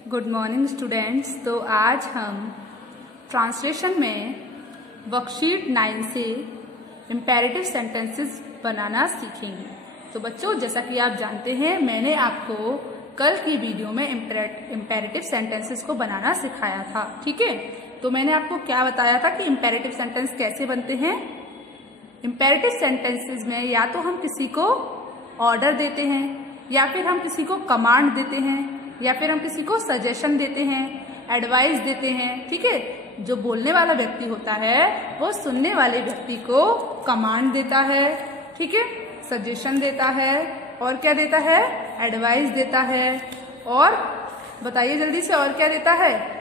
Good morning students. तो आज हम ट्रांसलेशन में वर्कशीट 9 से इम्पेरेटिव सेंटेंसेस बनाना सीखेंगे। तो बच्चों, जैसा कि आप जानते हैं, मैंने आपको कल की वीडियो में इम्पेरेटिव सेंटेंसेस को बनाना सिखाया था। ठीक है, तो मैंने आपको क्या बताया था कि इम्पेरेटिव सेंटेंस कैसे बनते हैं। इम्पेरेटिव सेंटेंसेस में या तो हम किसी को ऑर्डर देते हैं, या फिर हम किसी को कमांड देते हैं, या फिर हम किसी को सजेशन देते हैं, एडवाइस देते हैं। ठीक है, जो बोलने वाला व्यक्ति होता है वो सुनने वाले व्यक्ति को कमांड देता है, ठीक है, सजेशन देता है, और क्या देता है, एडवाइस देता है, और बताइए जल्दी से, और क्या देता है,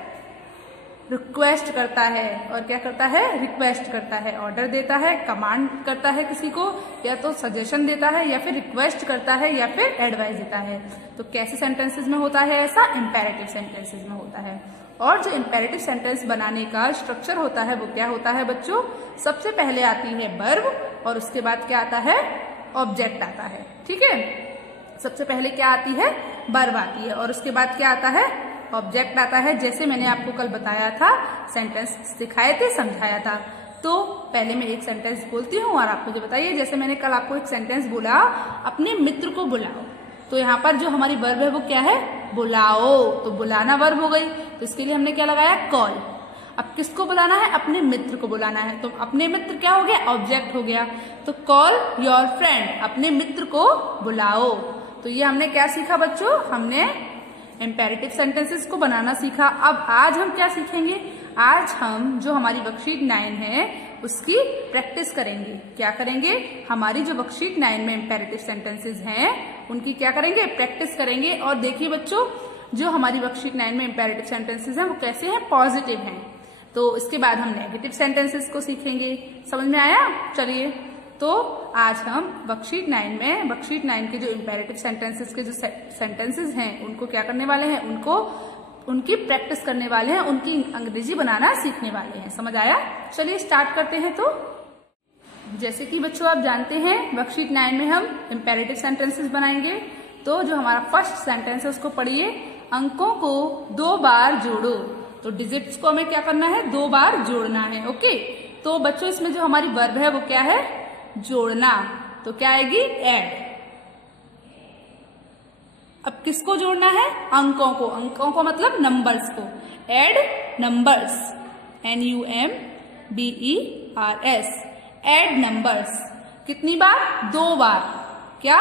रिक्वेस्ट करता है। और क्या करता है, रिक्वेस्ट करता है। ऑर्डर देता है, कमांड करता है किसी को, या तो सजेशन देता है, या फिर रिक्वेस्ट करता है, या फिर एडवाइस देता है। तो कैसे सेंटेंसेस में होता है ऐसा? इम्पेरेटिव सेंटेंसेस में होता है। और जो इम्पेरेटिव सेंटेंस बनाने का स्ट्रक्चर होता है वो क्या होता है बच्चों? सबसे पहले आती है वर्ब, और उसके बाद क्या आता है, ऑब्जेक्ट आता है। ठीक है, सबसे पहले क्या आती है, वर्ब आती है, और उसके बाद क्या आता है, ऑब्जेक्ट आता है। जैसे मैंने आपको कल बताया था, सेंटेंस सिखाए थे, समझाया था। तो पहले मैं एक सेंटेंस बोलती हूँ और आप मुझे बताइए। जैसे मैंने कल आपको एक सेंटेंस बोला, अपने मित्र को बुलाओ। तो यहाँ पर जो हमारी वर्ब है वो क्या है, बुलाओ। तो बुलाना वर्ब हो गई, तो इसके लिए हमने क्या लगाया, कॉल। अब किसको बुलाना है, अपने मित्र को बुलाना है। तो अपने मित्र क्या हो गया, ऑब्जेक्ट हो गया। तो कॉल योर फ्रेंड, अपने मित्र को बुलाओ। तो ये हमने क्या सीखा बच्चों, हमने इम्पेरेटिव सेंटेंसेस को बनाना सीखा। अब आज हम क्या सीखेंगे, आज हम जो हमारी वर्कशीट 9 है उसकी प्रैक्टिस करेंगे। क्या करेंगे, हमारी जो वर्कशीट 9 में इम्पेरेटिव सेंटेंसेस हैं उनकी क्या करेंगे, प्रैक्टिस करेंगे। और देखिए बच्चों, जो हमारी वर्कशीट 9 में इम्पेरेटिव सेंटेंसेस हैं वो कैसे हैं, पॉजिटिव हैं। तो इसके बाद हम नेगेटिव सेंटेंसेस को सीखेंगे। समझ में आया? चलिए, तो आज हम वर्कशीट 9 के जो इम्पेरेटिव सेंटेंसेस के जो सेंटेंसेस हैं उनको क्या करने वाले हैं, उनकी प्रैक्टिस करने वाले हैं, उनकी अंग्रेजी बनाना सीखने वाले हैं। समझ आया? चलिए स्टार्ट करते हैं। तो जैसे कि बच्चों आप जानते हैं, वर्कशीट 9 में हम इम्पेरेटिव सेंटेंसेस बनाएंगे। तो जो हमारा फर्स्ट सेंटेंस है उसको पढ़िए, अंकों को 2 बार जोड़ो। तो डिजिट्स को हमें क्या करना है, 2 बार जोड़ना है। ओके, तो बच्चों इसमें जो हमारी वर्ब है वो क्या है, जोड़ना। तो क्या आएगी, ऐड। अब किसको जोड़ना है, अंकों को। अंकों को मतलब नंबर्स को। Add numbers, NUMBERS, add numbers. कितनी बार, 2 बार। क्या,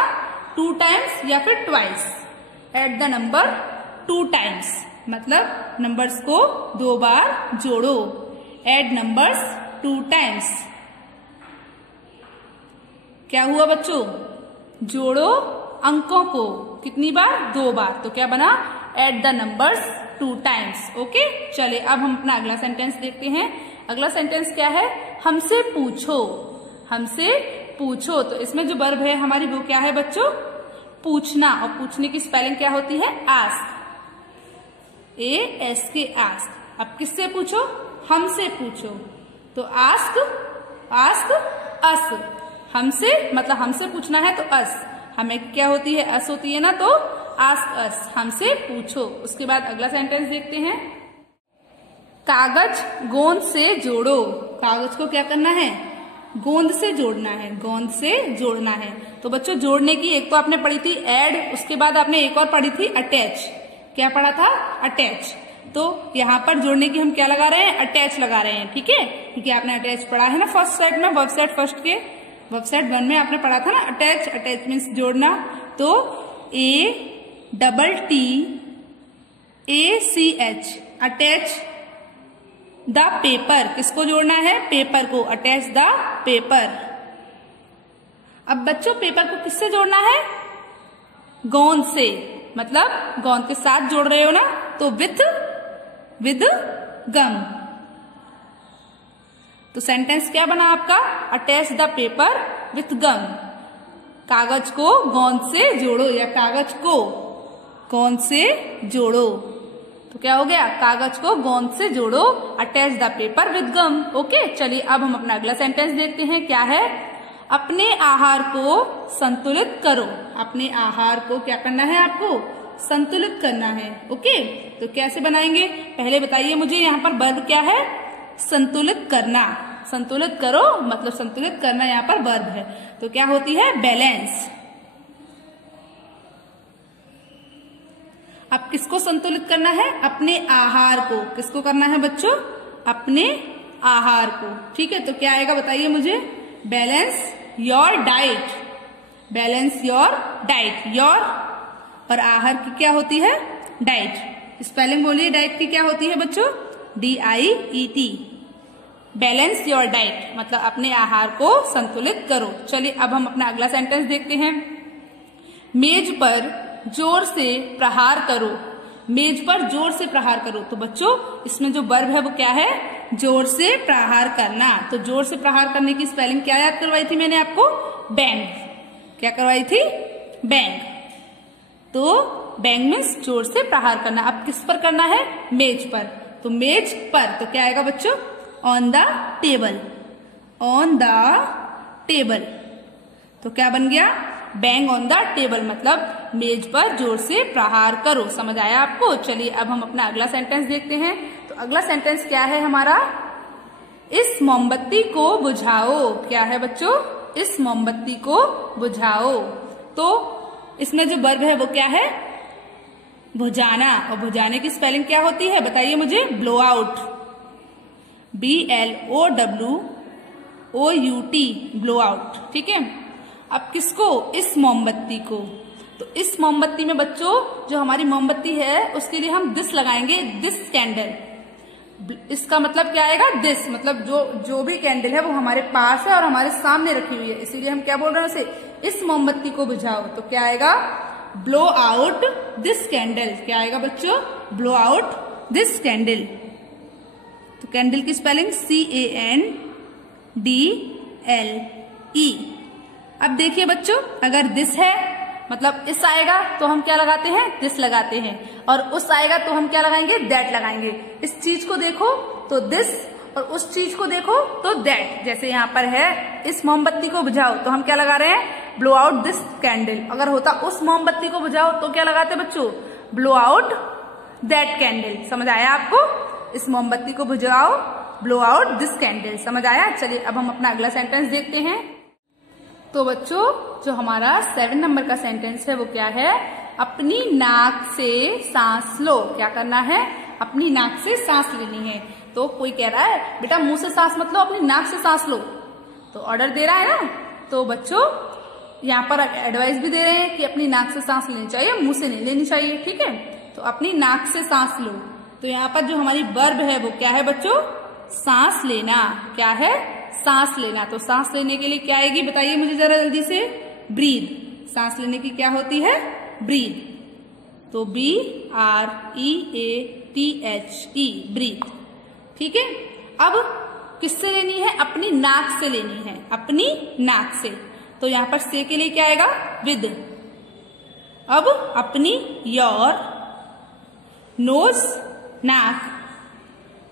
2 टाइम्स या फिर twice. Add the number 2 times, मतलब नंबर्स को 2 बार जोड़ो। Add numbers 2 times. क्या हुआ बच्चों, जोड़ो अंकों को कितनी बार, 2 बार। तो क्या बना, add the numbers 2 times. Okay, चलिए अब हम अपना अगला सेंटेंस देखते हैं। अगला सेंटेंस क्या है, हमसे पूछो। हमसे पूछो, तो इसमें जो वर्ब है हमारी वो क्या है बच्चों, पूछना। और पूछने की स्पेलिंग क्या होती है, आस्क, ASK, आस्क। अब किससे पूछो, हमसे पूछो। तो आस्क अस। हमसे मतलब हमसे पूछना है तो अस, हमें क्या होती है, अस होती है ना, तो आस्क अस, हमसे पूछो। उसके बाद अगला सेंटेंस देखते हैं, कागज गोंद से जोड़ो। कागज को क्या करना है, गोंद से जोड़ना है, गोंद से जोड़ना है। तो बच्चों जोड़ने की एक तो आपने पढ़ी थी ऐड, उसके बाद आपने एक और पढ़ी थी अटैच। क्या पढ़ा था, अटैच। तो यहाँ पर जोड़ने की हम क्या लगा रहे हैं, अटैच लगा रहे हैं। ठीक है, क्योंकि आपने अटैच पढ़ा है ना फर्स्ट सेट में, वर्ब सेट फर्स्ट के वर्ब सेट 1 में आपने पढ़ा था ना अटैच। अटैच मीन्स जोड़ना। तो ATTACH, अटैच द पेपर। किसको जोड़ना है, पेपर को। Attach the paper. अब बच्चों पेपर को किससे जोड़ना है, गोंद से, मतलब गोंद के साथ जोड़ रहे हो ना, तो विद गम। तो सेंटेंस क्या बना आपका, अटैच द पेपर विथ गम। कागज को गोंद से जोड़ो, या कागज को गोंद से जोड़ो। तो क्या हो गया, कागज को गोंद से जोड़ो, attach the paper with gum. Okay, चलिए अब हम अपना अगला सेंटेंस देखते हैं। क्या है, अपने आहार को संतुलित करो। अपने आहार को क्या करना है आपको, संतुलित करना है। ओके, तो कैसे बनाएंगे पहले बताइए मुझे। यहाँ पर वर्ब क्या है? संतुलित करना। संतुलित करो मतलब संतुलित करना यहाँ पर वर्ब है। तो क्या होती है? बैलेंस। अब किसको संतुलित करना है? अपने आहार को। किसको करना है बच्चों? अपने आहार को। ठीक है, तो क्या आएगा बताइए मुझे? Balance your diet. Balance your diet. Your और आहार की क्या होती है? डाइट। स्पेलिंग बोलिए डाइट की क्या होती है बच्चों? DIET। बैलेंस योर डाइट मतलब अपने आहार को संतुलित करो। चलिए अब हम अपना अगला सेंटेंस देखते हैं। मेज पर जोर से प्रहार करो। मेज पर जोर से प्रहार करो। तो बच्चों इसमें जो वर्ब है वो क्या है? जोर से प्रहार करना। तो जोर से प्रहार करने की स्पेलिंग क्या याद करवाई थी मैंने आपको? बैंग। क्या करवाई थी? बैंग। तो बैंग मीन्स जोर से प्रहार करना। अब किस पर करना है? मेज पर। तो मेज पर तो क्या आएगा बच्चों? On the table. On the table. तो क्या बन गया? बैंग ऑन द टेबल मतलब मेज पर जोर से प्रहार करो। समझ आया आपको? चलिए अब हम अपना अगला सेंटेंस देखते हैं। तो अगला सेंटेंस क्या है हमारा? इस मोमबत्ती को बुझाओ। क्या है बच्चों? इस मोमबत्ती को बुझाओ। तो इसमें जो वर्ब है वो क्या है? बुझाना। और बुझाने की स्पेलिंग क्या होती है बताइए मुझे? Blow out. BLOWOUT। Blow out. ठीक है, अब किसको? इस मोमबत्ती को। तो इस मोमबत्ती में बच्चों जो हमारी मोमबत्ती है उसके लिए हम दिस लगाएंगे। This candle. इसका मतलब क्या आएगा? दिस मतलब जो भी कैंडल है वो हमारे पास है और हमारे सामने रखी हुई है, इसीलिए हम क्या बोल रहे हैं उसे? इस मोमबत्ती को बुझाओ। तो क्या आएगा? Blow out this candle. क्या आएगा बच्चों? Blow out this candle. तो कैंडल की स्पेलिंग CANDLE। अब देखिए बच्चों, अगर दिस है मतलब इस आएगा तो हम क्या लगाते हैं? दिस लगाते हैं। और उस आएगा तो हम क्या लगाएंगे? दैट लगाएंगे। इस चीज को देखो तो दिस और उस चीज को देखो तो दैट। जैसे यहाँ पर है इस मोमबत्ती को बुझाओ तो हम क्या लगा रहे हैं? Blow out this candle. अगर होता उस मोमबत्ती को बुझाओ तो क्या लगाते बच्चों? Blow out that candle. समझ आया आपको? इस मोमबत्ती को बुझाओ, ब्लो आउट दिस कैंडल। समझ आया? चलिए अब हम अपना अगला सेंटेंस देखते हैं। तो बच्चों जो हमारा 7 नंबर का सेंटेंस है वो क्या है? अपनी नाक से सांस लो। क्या करना है? अपनी नाक से सांस लेनी है। तो कोई कह रहा है बेटा मुंह से सांस मत लो, अपनी नाक से सांस लो। तो ऑर्डर दे रहा है ना। तो बच्चों यहाँ पर एडवाइस भी दे रहे हैं कि अपनी नाक से सांस लेनी चाहिए, मुंह से नहीं लेनी चाहिए। ठीक है, तो अपनी नाक से सांस लो। तो यहाँ पर जो हमारी वर्ब है वो क्या है बच्चों? सांस लेना। क्या है? सांस लेना। तो सांस लेने के लिए क्या आएगी बताइए मुझे जरा जल्दी से? ब्रीद। सांस लेने की क्या होती है? ब्रीद। तो BREATHE ब्रीद। ठीक है, अब किससे लेनी है? अपनी नाक से लेनी है। अपनी नाक से। तो यहाँ पर से के लिए क्या आएगा? विद। अब अपनी योर नोज नाक।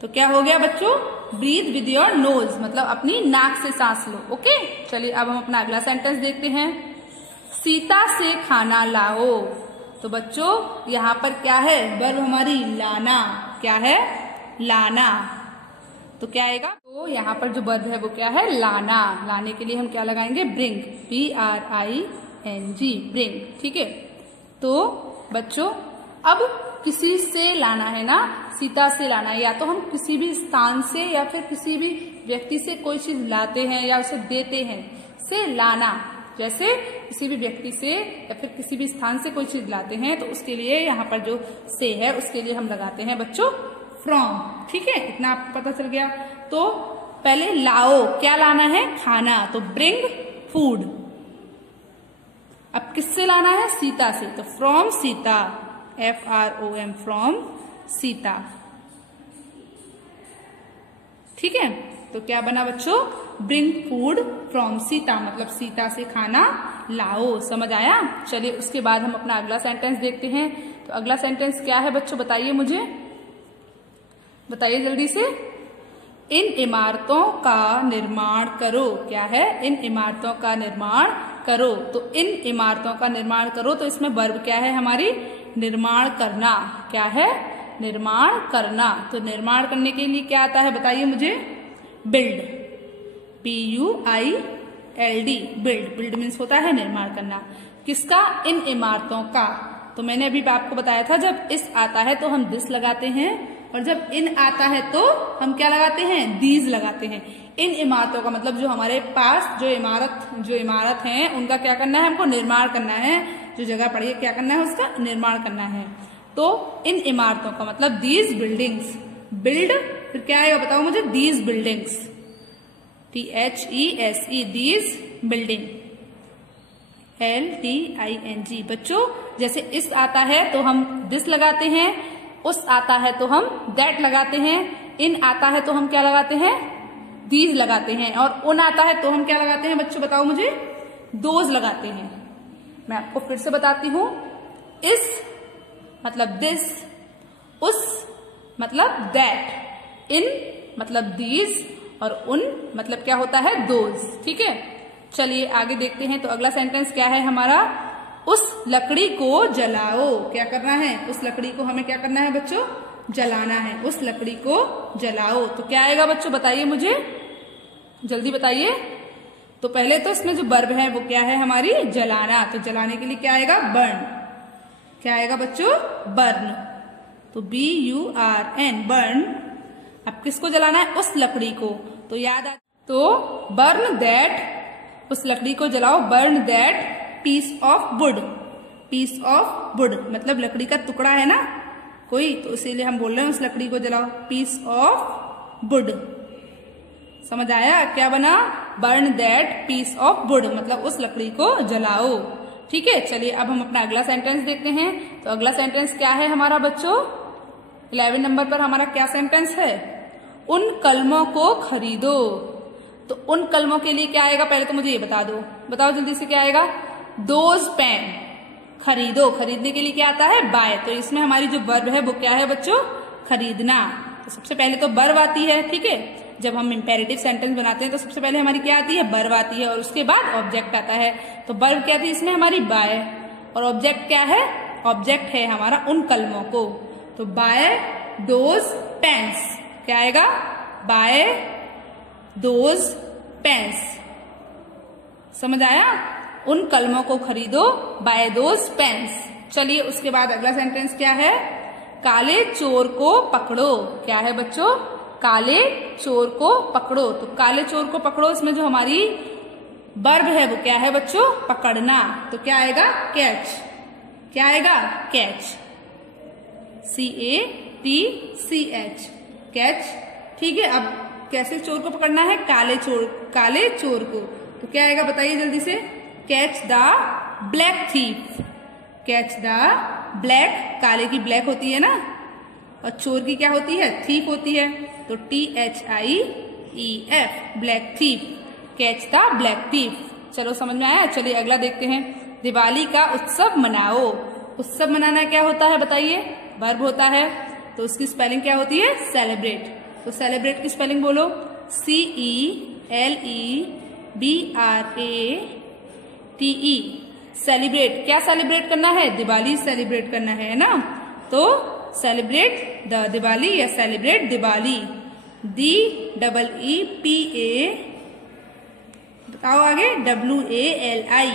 तो क्या हो गया बच्चों? ब्रीथ विद योर नोज मतलब अपनी नाक से सांस लो। ओके, चलिए अब हम अपना अगला सेंटेंस देखते हैं। सीता से खाना लाओ। तो बच्चों यहाँ पर क्या है? वर्ब हमारी लाना। क्या है? लाना। तो क्या आएगा? तो यहाँ पर जो वर्ब है वो क्या है? लाना। लाने के लिए हम क्या लगाएंगे? ब्रिंग। BRING bring. ठीक है, तो बच्चों अब किसी से लाना है ना, सीता से लाना है। या तो हम किसी भी स्थान से या फिर किसी भी व्यक्ति से कोई चीज लाते हैं या उसे देते हैं। से लाना, जैसे किसी भी व्यक्ति से या फिर किसी भी स्थान से कोई चीज लाते हैं तो उसके लिए यहाँ पर जो से है उसके लिए हम लगाते हैं बच्चों फ्रॉम। ठीक है, इतना आपको पता चल गया। तो पहले लाओ, क्या लाना है? खाना। तो ब्रिंग फूड। अब किससे लाना है? सीता से। तो from Sita. FROM from Sita. ठीक है, तो क्या बना बच्चों? ब्रिंग फूड फ्रॉम सीता मतलब सीता से खाना लाओ। समझ आया? चलिए उसके बाद हम अपना अगला सेंटेंस देखते हैं। तो अगला सेंटेंस क्या है बच्चों? बताइए मुझे, बताइए जल्दी से। इन इमारतों का निर्माण करो। क्या है? इन इमारतों का निर्माण करो। तो इन इमारतों का निर्माण करो, तो इसमें वर्ब क्या है हमारी? निर्माण करना। क्या है? निर्माण करना। तो निर्माण करने के लिए क्या आता है बताइए मुझे? Build, BUILD, build. Build means होता है निर्माण करना। किसका? इन इमारतों का। तो मैंने अभी आपको बताया था जब इस आता है तो हम दिस लगाते हैं, और जब इन आता है तो हम क्या लगाते हैं? दीज लगाते हैं। इन इमारतों का मतलब जो हमारे पास जो इमारत है उनका क्या करना है? हमको निर्माण करना है। जो जगह पड़ी है क्या करना है? उसका निर्माण करना है। तो इन इमारतों का मतलब दीज बिल्डिंग्स। बिल्ड फिर क्या आएगा बताओ मुझे? These buildings, THESE, these building, LDING। बच्चों जैसे इस आता है तो हम दिस लगाते हैं, उस आता है तो हम दैट लगाते हैं, इन आता है तो हम क्या लगाते हैं? दीज लगाते हैं, और उन आता है तो हम क्या लगाते हैं बच्चों बताओ मुझे? दोज लगाते हैं। मैं आपको फिर से बताती हूं। इस मतलब दिस, उस मतलब दैट, इन मतलब दीज, और उन मतलब क्या होता है? दोज। ठीक है, चलिए आगे देखते हैं। तो अगला सेंटेंस क्या है हमारा? उस लकड़ी को जलाओ। क्या करना है? उस लकड़ी को हमें क्या करना है बच्चों? जलाना है। उस लकड़ी को जलाओ। तो क्या आएगा बच्चों बताइए मुझे, जल्दी बताइए। तो पहले तो इसमें जो वर्ब है वो क्या है हमारी? जलाना। तो जलाने के लिए क्या आएगा? बर्न। क्या आएगा बच्चों? बर्न। तो BURN, बर्न। अब किसको जलाना है? उस लकड़ी को। तो याद आ, तो बर्न दैट, उस लकड़ी को जलाओ। Burn that piece of wood. Piece of wood मतलब लकड़ी का टुकड़ा है ना कोई, तो इसीलिए हम बोल रहे हैं उस लकड़ी को जलाओ। Piece of wood. समझ आया क्या बना? Burn that piece of wood मतलब उस लकड़ी को जलाओ। ठीक है, चलिए अब हम अपना अगला सेंटेंस देखते हैं। तो अगला सेंटेंस क्या है हमारा बच्चों? 11 नंबर पर हमारा क्या सेंटेंस है? उन कलमों को खरीदो। तो उन कलमों के लिए क्या आएगा? पहले तो मुझे ये बता दो, बताओ जल्दी से क्या आएगा? Those pen. खरीदो, खरीदने के लिए क्या आता है? बाय। तो इसमें हमारी जो वर्ब है वो क्या है बच्चों? खरीदना। तो सबसे पहले तो वर्ब आती है। ठीक है, जब हम इंपेरेटिव सेंटेंस बनाते हैं तो सबसे पहले हमारी क्या आती है? वर्ब आती है, और उसके बाद ऑब्जेक्ट आता है। तो वर्ब क्या थी इसमें हमारी? बाय, और ऑब्जेक्ट क्या है? ऑब्जेक्ट है हमारा उन कलमों को। तो बाय दोज पेन्स। क्या आएगा? Buy those pens. समझ आया? उन कलमों को खरीदो, बाय दोज पेन्स। चलिए उसके बाद अगला सेंटेंस क्या है? काले चोर को पकड़ो। क्या है बच्चों? काले चोर को पकड़ो। तो काले चोर को पकड़ो, इसमें जो हमारी वर्ब है वो क्या है बच्चों? पकड़ना। तो क्या आएगा? कैच। क्या आएगा? Catch, CATCH, catch. ठीक है, अब कैसे चोर को पकड़ना है? काले चोर को। तो क्या आएगा बताइए जल्दी से? Catch the black thief. Catch the black, काले की ब्लैक होती है ना, और चोर की क्या होती है? थीफ होती है। तो THIEF, black thief. Catch the black thief. चलो समझ में आया? चलिए अगला देखते हैं। दिवाली का उत्सव मनाओ। उत्सव मनाना क्या होता है बताइए? वर्ब होता है। तो उसकी स्पेलिंग क्या होती है? सेलिब्रेट। तो सेलिब्रेट की स्पेलिंग बोलो। CELEBRATE। सेलिब्रेट, क्या सेलिब्रेट करना है? दिवाली सेलिब्रेट करना है ना। तो सेलिब्रेट द दिवाली या सेलिब्रेट दिवाली। DEEPA, बताओ आगे? WALI,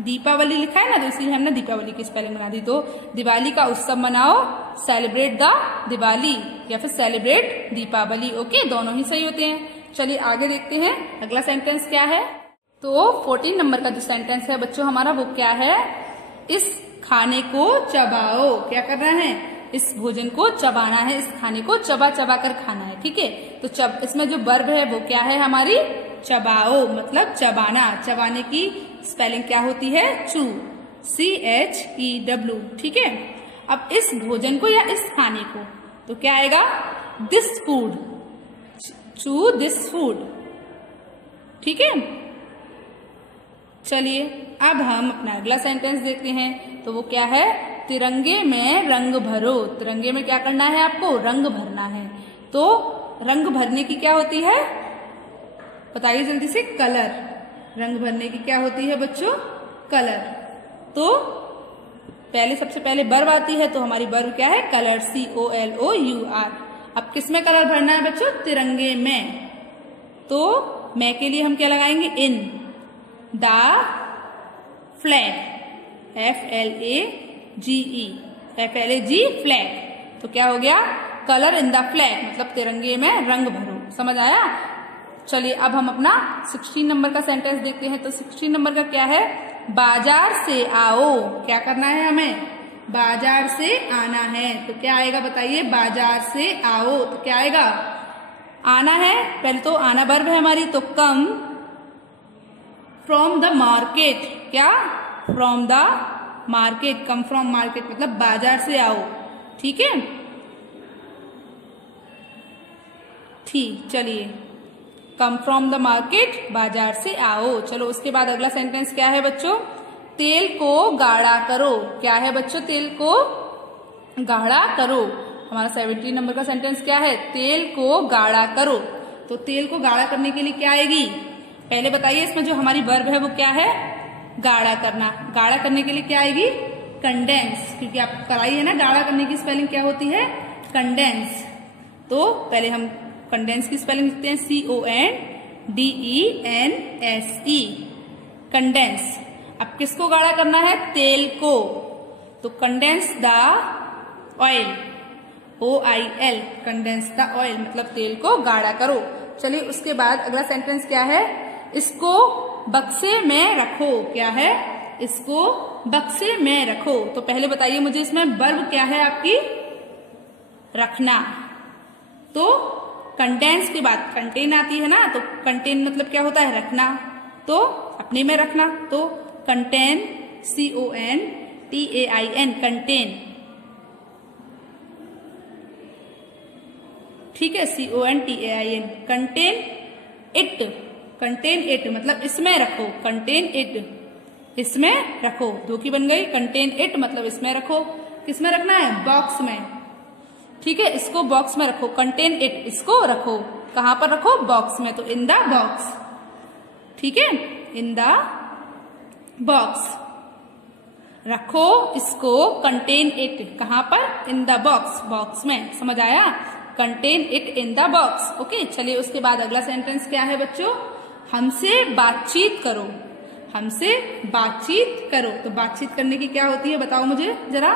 दीपावली लिखा है ना, तो इसलिए हमने दीपावली की स्पेलिंग बना दी। तो दिवाली का उत्सव मनाओ, सेलिब्रेट द दिवाली, या फिर सेलिब्रेट दीपावली। ओके, दोनों ही सही होते हैं। चलिए आगे देखते हैं अगला सेंटेंस क्या है। तो 14 नंबर का जो सेंटेंस है बच्चों हमारा वो क्या है? इस खाने को चबाओ। क्या करना है? इस भोजन को चबाना है, इस खाने को चबा चबा कर खाना है। ठीक है, तो इसमें जो वर्ब है वो क्या है हमारी? चबाओ, मतलब चबाना। चबाने की स्पेलिंग क्या होती है? चू, CHEW। ठीक है, अब इस भोजन को या इस खाने को, तो क्या आएगा? This food. चू दिस फूड। ठीक है, चलिए अब हम अपना अगला सेंटेंस देखते हैं। तो वो क्या है? तिरंगे में रंग भरो। तिरंगे में क्या करना है आपको? रंग भरना है। तो रंग भरने की क्या होती है बताइए जल्दी से? कलर। रंग भरने की क्या होती है बच्चों? कलर। तो पहले सबसे पहले वर्ब आती है, तो हमारी वर्ब क्या है? Colour, COLOUR। अब किस में कलर भरना है बच्चों? तिरंगे में। तो मैं के लिए हम क्या लगाएंगे? In the flag, FLAGE, flag. तो क्या हो गया? कलर इन द फ्लैग मतलब तिरंगे में रंग भरो। समझ आया? चलिए अब हम अपना 16 नंबर का सेंटेंस देखते हैं। तो 16 नंबर का क्या है? बाजार से आओ। क्या करना है हमें? बाजार से आना है। तो क्या आएगा बताइए? बाजार से आओ तो क्या आएगा? आना है। पहले तो आना वर्ब है हमारी, तो कम फ्रॉम द मार्केट। क्या? From the market, come from market मतलब बाजार से आओ। ठीक है, ठीक। चलिए, कम फ्रॉम द मार्केट, बाजार से आओ। चलो उसके बाद अगला सेंटेंस क्या है बच्चों? तेल को गाढ़ा करो। क्या है बच्चों? तेल को गाढ़ा करो। हमारा 17 नंबर का सेंटेंस क्या है? तेल को गाढ़ा करो। तो तेल को गाढ़ा करने के लिए क्या आएगी? पहले बताइए, इसमें जो हमारी वर्ब है वो क्या है? गाढ़ा करना। गाढ़ा करने के लिए क्या आएगी? कंडेंस, क्योंकि आपको कराई है ना गाढ़ा करने की स्पेलिंग क्या होती है? कंडेंस। तो पहले हम कंडेंस की स्पेलिंग लिखते हैं, CONDENSE, कंडेंस। अब किसको गाढ़ा करना है? तेल को। तो condense the oil, OIL, condense the oil मतलब तेल को गाढ़ा करो। चलिए उसके बाद अगला सेंटेंस क्या है? इसको बक्से में रखो। क्या है? इसको बक्से में रखो। तो पहले बताइए मुझे, इसमें वर्ब क्या है आपकी? रखना। तो कंटेंस के बाद कंटेन आती है ना, तो कंटेन मतलब क्या होता है? रखना। तो अपने में रखना, तो कंटेन, CONTAIN, कंटेन। ठीक है, CONTAIN, contain it, contain it मतलब इसमें रखो। कंटेन इट, इसमें रखो। दो की बन गई। कंटेन इट मतलब इसमें रखो। किसमें रखना है? बॉक्स में। ठीक है, इसको बॉक्स में रखो। कंटेन इट, इसको रखो। कहां पर रखो? बॉक्स में। तो इन द बॉक्स। ठीक है, इन द बॉक्स रखो इसको। कंटेन इट कहां पर? इन द बॉक्स, बॉक्स में। समझ आया? Contain it in the box. Okay, चलिए उसके बाद अगला सेंटेंस क्या है बच्चों? हमसे बातचीत करो। हमसे बातचीत करो। तो बातचीत करने की क्या होती है बताओ मुझे जरा,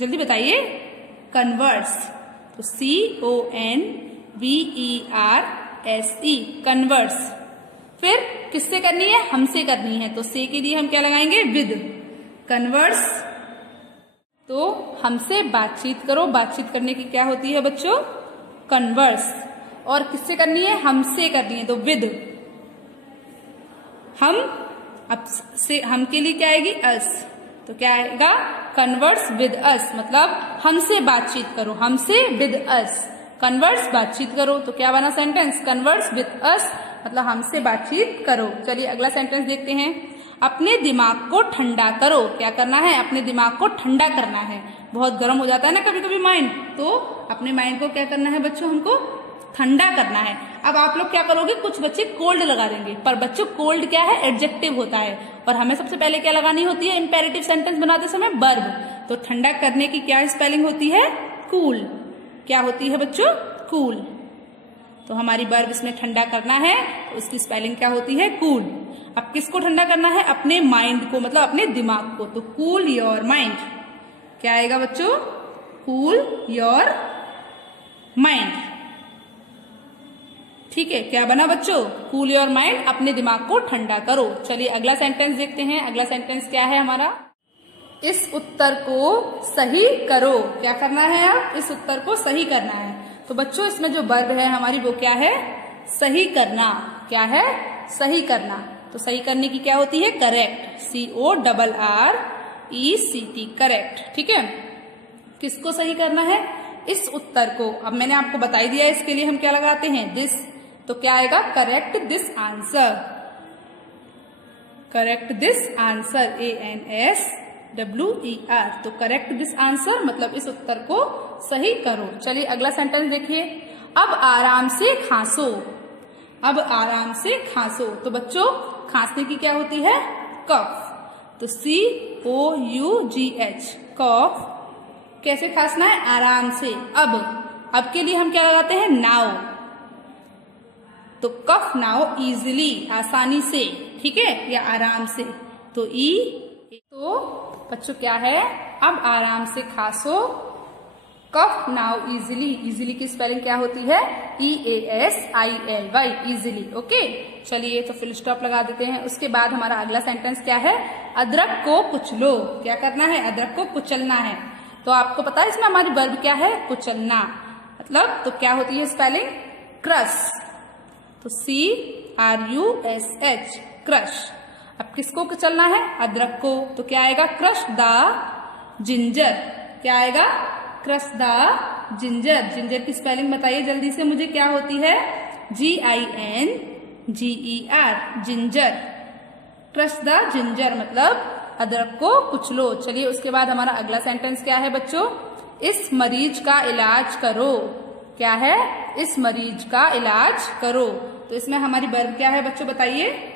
जल्दी बताइए। कन्वर्स, तो CONVERSE, कन्वर्स। फिर किससे करनी है? हमसे करनी है। तो से के लिए हम क्या लगाएंगे? विद। कन्वर्स, तो हमसे बातचीत करो। बातचीत करने की क्या होती है बच्चों? कन्वर्स। और किससे करनी है? हमसे करनी है, तो विद। हम, अब से हम के लिए क्या आएगी? अस। तो क्या आएगा? कन्वर्स विद अस मतलब हमसे बातचीत करो। हमसे विद अस, कन्वर्स बातचीत करो। तो क्या बना सेंटेंस? कन्वर्स विद अस मतलब हमसे बातचीत करो। चलिए अगला सेंटेंस देखते हैं। अपने दिमाग को ठंडा करो। क्या करना है? अपने दिमाग को ठंडा करना है। बहुत गर्म हो जाता है ना कभी कभी माइंड, तो अपने माइंड को क्या करना है बच्चों? हमको ठंडा करना है। अब आप लोग क्या करोगे? कुछ बच्चे कोल्ड लगा देंगे, पर बच्चों कोल्ड क्या है? एडजेक्टिव होता है, और हमें सबसे पहले क्या लगानी होती है इंपेरेटिव सेंटेंस बनाते समय? वर्ब। तो ठंडा करने की क्या स्पेलिंग होती है? कूल। क्या होती है बच्चों? कूल। तो हमारी वर्ब इसमें ठंडा करना है, तो उसकी स्पेलिंग क्या होती है? कूल। अब किसको ठंडा करना है? अपने माइंड को, मतलब अपने दिमाग को। तो कूल योर माइंड। क्या आएगा बच्चों? Cool your mind. ठीक है, क्या बना बच्चों? कूल योर माइंड, अपने दिमाग को ठंडा करो। चलिए अगला सेंटेंस देखते हैं। अगला सेंटेंस क्या है हमारा? इस उत्तर को सही करो। क्या करना है? अब इस उत्तर को सही करना है। तो बच्चों इसमें जो वर्ब है हमारी वो क्या है? सही करना। क्या है? सही करना। तो सही करने की क्या होती है? Correct, CORRECT, correct. ठीक है, किसको सही करना है? इस उत्तर को। अब मैंने आपको बता दिया, इसके लिए हम क्या लगाते हैं? दिस। तो क्या आएगा? Correct this answer. Correct this answer, ANSWER। तो करेक्ट दिस आंसर मतलब इस उत्तर को सही करो। चलिए अगला सेंटेंस देखिए। अब आराम से खांसो। अब आराम से खांसो। तो बच्चों खांसने की क्या होती है? कफ। तो COUGH, कॉफ। कैसे खांसना है? आराम से। अब के लिए हम क्या लगाते हैं? नाउ। तो कफ नाउ इजिली, आसानी से, ठीक है, या आराम से। तो तो बच्चों क्या है? अब आराम से खांसो। कफ नाउ इजिली, इजिली की स्पेलिंग क्या होती है? EASILY, easily. ओके, चलिए तो फुल स्टॉप लगा देते हैं। उसके बाद हमारा अगला सेंटेंस क्या है? अदरक को कुचलो। क्या करना है? अदरक को कुचलना है। तो आपको पता है इसमें हमारी वर्ब क्या है? कुचलना। मतलब तो क्या होती है स्पेलिंग? क्रश। तो CRUSH, क्रश। अब किसको कुचलना है? अदरक को। तो क्या आएगा? Crush the ginger. क्या आएगा? Crush the ginger. जिंजर की स्पेलिंग बताइए जल्दी से मुझे, क्या होती है? GINGER, ginger. Crush the ginger मतलब अदरक को कुचलो। चलिए उसके बाद हमारा अगला सेंटेंस क्या है बच्चों? इस मरीज का इलाज करो। क्या है? इस मरीज का इलाज करो। तो इसमें हमारी वर्ब क्या है बच्चों बताइए?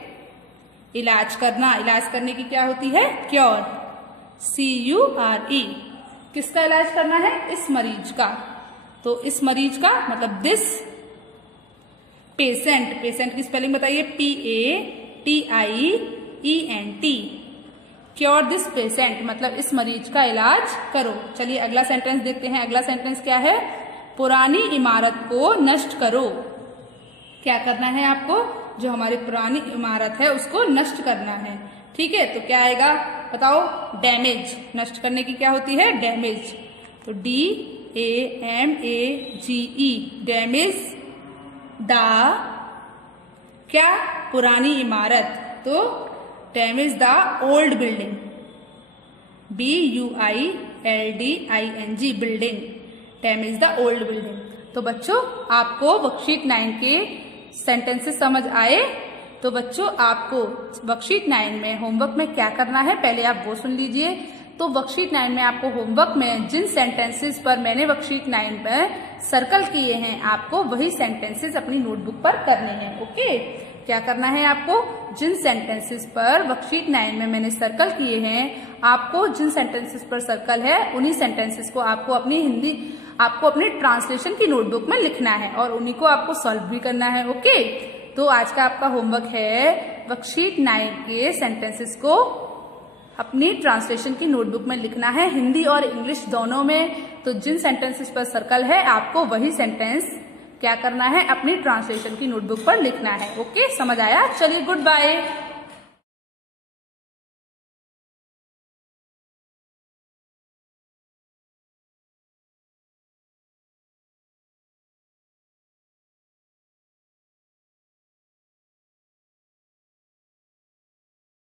इलाज करना। इलाज करने की क्या होती है? क्योर। CURE। किसका इलाज करना है? इस मरीज का। तो इस मरीज का मतलब दिस पेशेंट। पेशेंट की स्पेलिंग बताइए? PATIENT। क्योर दिस पेशेंट मतलब इस मरीज का इलाज करो। चलिए अगला सेंटेंस देखते हैं। अगला सेंटेंस क्या है? पुरानी इमारत को नष्ट करो। क्या करना है आपको? जो हमारी पुरानी इमारत है उसको नष्ट करना है। ठीक है, तो क्या आएगा बताओ? डैमेज। नष्ट करने की क्या होती है? डैमेज। तो DAMAGE, डैमेज द क्या? पुरानी इमारत। तो damage the old building. BUILDING, building. Damage the old building. तो बच्चों आपको वर्कशीट 9 के सेंटेंसेस समझ आए? तो बच्चों आपको वर्कशीट 9 में होमवर्क में क्या करना है पहले आप वो सुन लीजिए। तो वर्कशीट 9 में आपको होमवर्क में जिन सेंटेंसेस पर मैंने वर्कशीट 9 पर सर्कल किए हैं आपको वही सेंटेंसेस अपनी नोटबुक पर करने हैं। ओके, क्या करना है आपको? जिन सेंटेंसेस पर वर्कशीट 9 में मैंने सर्कल किए हैं, आपको जिन सेंटेंसेस पर सर्कल है उन्हीं सेंटेंसेस को आपको अपनी ट्रांसलेशन की नोटबुक में लिखना है और उन्हीं को आपको सॉल्व भी करना है। ओके, तो आज का आपका होमवर्क है वर्कशीट 9 के सेंटेंसेस को अपनी ट्रांसलेशन की नोटबुक में लिखना है, हिंदी और इंग्लिश दोनों में। तो जिन सेंटेंसेस पर सर्कल है आपको वही सेंटेंस क्या करना है? अपनी ट्रांसलेशन की नोटबुक पर लिखना है। ओके, समझ आया? चलिए गुड बाय।